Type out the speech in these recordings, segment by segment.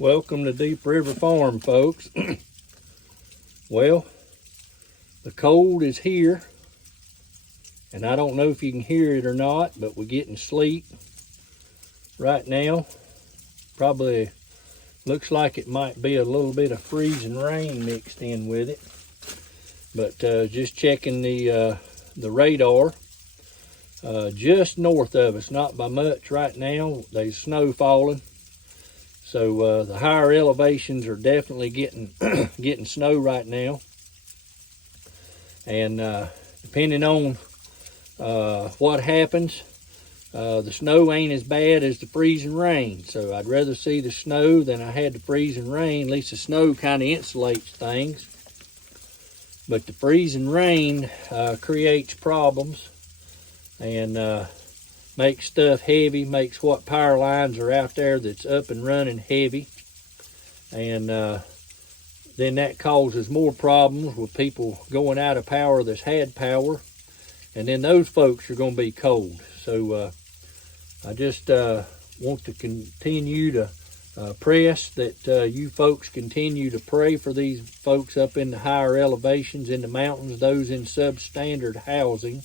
Welcome to Deep River Farm, folks. Well, the cold is here, and I don't know if you can hear it or not, but we're getting sleet right now. Probably looks like it might be a little bit of freezing rain mixed in with it. But just checking the radar, just north of us, not by much right now. There's snow falling. So the higher elevations are definitely getting getting snow right now, and depending on what happens, the snow ain't as bad as the freezing rain. So I'd rather see the snow than I had the freezing rain. At least the snow kind of insulates things, but the freezing rain creates problems and makes stuff heavy, makes what power lines are out there that's up and running heavy. And then that causes more problems with people going out of power that's had power. And then those folks are going to be cold. So I just want to continue to press that you folks continue to pray for these folks up in the higher elevations in the mountains, those in substandard housing.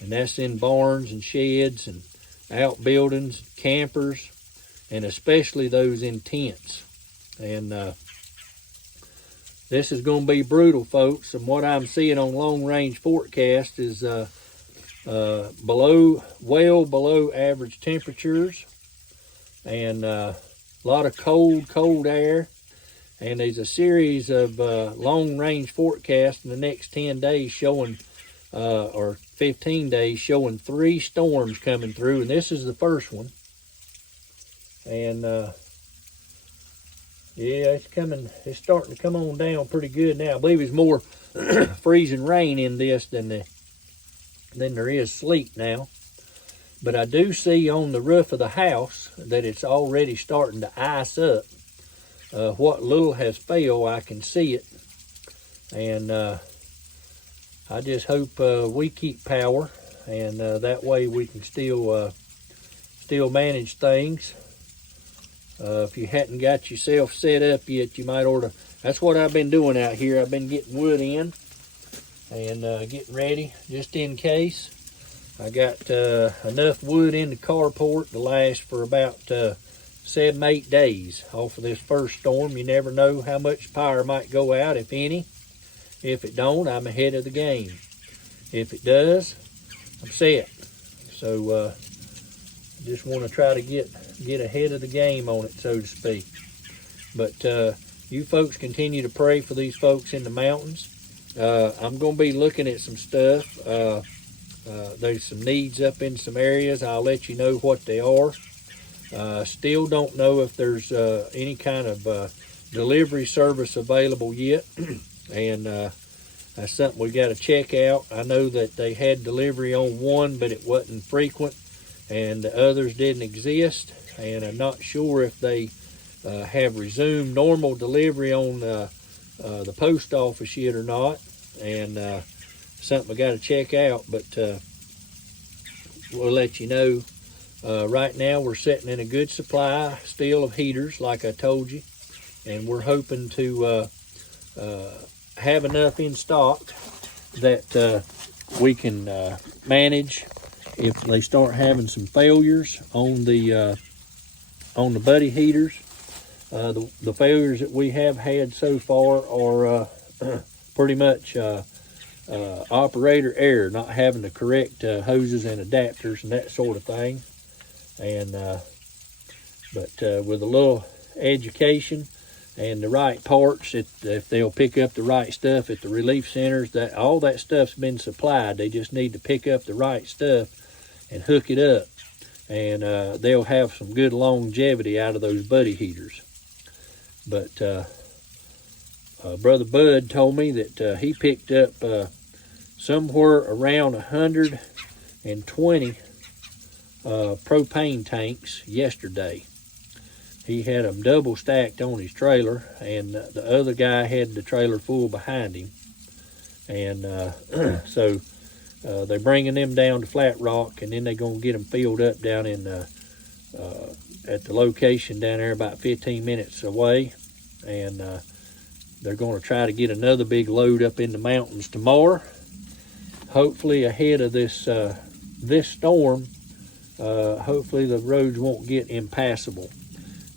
And that's in barns and sheds and outbuildings, campers, and especially those in tents. And this is going to be brutal, folks. And what I'm seeing on long-range forecast is well below average temperatures, and a lot of cold air. And there's a series of long-range forecasts in the next 10 days showing, or 15 days showing 3 storms coming through, and this is the first one. And yeah, it's starting to come on down pretty good now. I believe it's more freezing rain in this than there is sleet now. But I do see on the roof of the house that it's already starting to ice up. What little has fell, I can see it. And I just hope we keep power, and that way we can still manage things. If you hadn't got yourself set up yet, you might order. That's what I've been doing out here. I've been getting wood in and getting ready just in case. I got enough wood in the carport to last for about 7-8 days off of this first storm. You never know how much power might go out, if any. If it don't, I'm ahead of the game. If it does, I'm set. So just want to try to get ahead of the game on it, so to speak. But you folks continue to pray for these folks in the mountains. I'm going to be looking at some stuff. There's some needs up in some areas. I'll let you know what they are. Still don't know if there's any kind of delivery service available yet. And that's something we got to check out. I know that they had delivery on one, but it wasn't frequent, and the others didn't exist. And I'm not sure if they have resumed normal delivery on the post office yet or not. And something we got to check out, but we'll let you know. Right now, we're sitting in a good supply still of heaters, like I told you, and we're hoping to have enough in stock that we can manage if they start having some failures on the buddy heaters. The failures that we have had so far are pretty much operator error, not having the correct hoses and adapters and that sort of thing. And but with a little education and the right parts, if they'll pick up the right stuff at the relief centers, that all that stuff's been supplied. They just need to pick up the right stuff and hook it up, and they'll have some good longevity out of those buddy heaters. But Brother Bud told me that he picked up somewhere around 120 propane tanks yesterday. He had them double stacked on his trailer, and the other guy had the trailer full behind him. And so they're bringing them down to Flat Rock, and then they're going to get them filled up down in at the location down there about 15 minutes away, and they're going to try to get another big load up in the mountains tomorrow, hopefully ahead of this this storm. Hopefully the roads won't get impassable.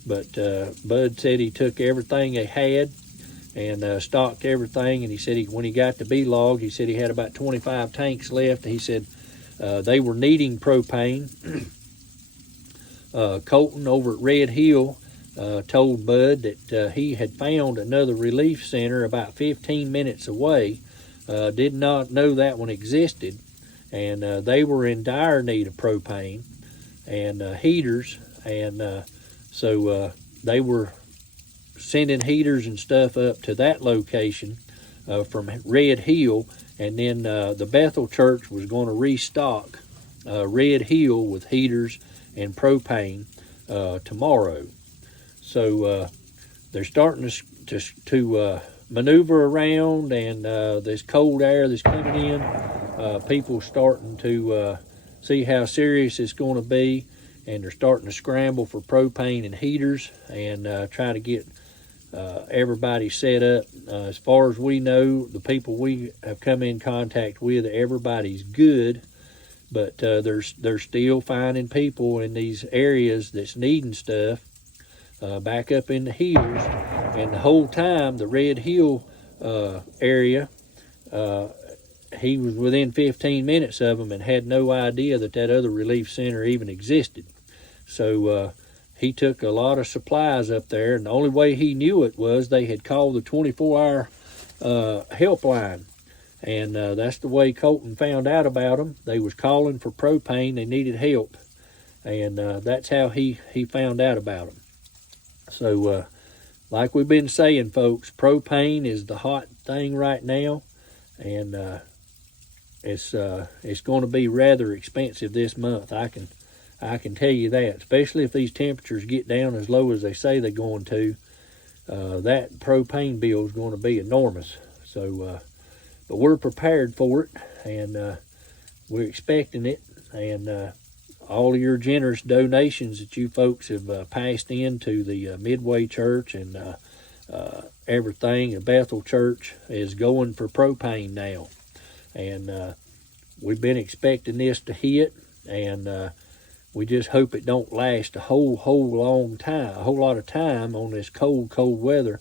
But Bud said he took everything they had and stocked everything, and he said when he got to B-Log, he said he had about 25 tanks left. He said they were needing propane. Colton over at Red Hill told Bud that he had found another relief center about 15 minutes away. Did not know that one existed, and they were in dire need of propane and heaters, and so they were sending heaters and stuff up to that location from Red Hill, and then the Bethel church was going to restock Red Hill with heaters and propane tomorrow. So they're starting to maneuver around, and this cold air that's coming in, people starting to see how serious it's going to be, and they're starting to scramble for propane and heaters and try to get everybody set up. As far as we know, the people we have come in contact with, everybody's good, but they're still finding people in these areas that's needing stuff back up in the hills. And the whole time, the Red Hill area, he was within 15 minutes of them and had no idea that other relief center even existed. So he took a lot of supplies up there, and the only way he knew it was they had called the 24-hour helpline. And that's the way Colton found out about them. They was calling for propane. They needed help. And that's how he found out about them. So like we've been saying, folks, propane is the hot thing right now. And it's going to be rather expensive this month. I can tell you that, especially if these temperatures get down as low as they say they're going to. That propane bill is going to be enormous. So, but we're prepared for it, and we're expecting it. And all of your generous donations that you folks have passed into the Midway Church and everything, the Bethel Church, is going for propane now. And we've been expecting this to hit, and we just hope it don't last a whole lot of time on this cold weather.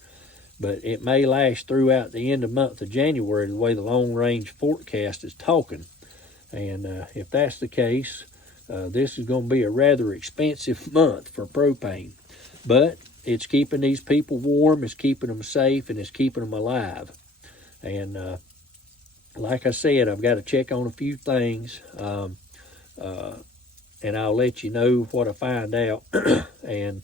But it may last throughout the end of the month of January, the way the long-range forecast is talking. And if that's the case, this is going to be a rather expensive month for propane. But it's keeping these people warm, it's keeping them safe, and it's keeping them alive. And like I said, I've got to check on a few things, and I'll let you know what I find out, and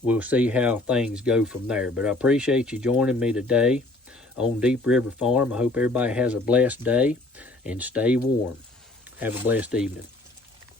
we'll see how things go from there. But I appreciate you joining me today on Deep River Farm. I hope everybody has a blessed day and stay warm. Have a blessed evening.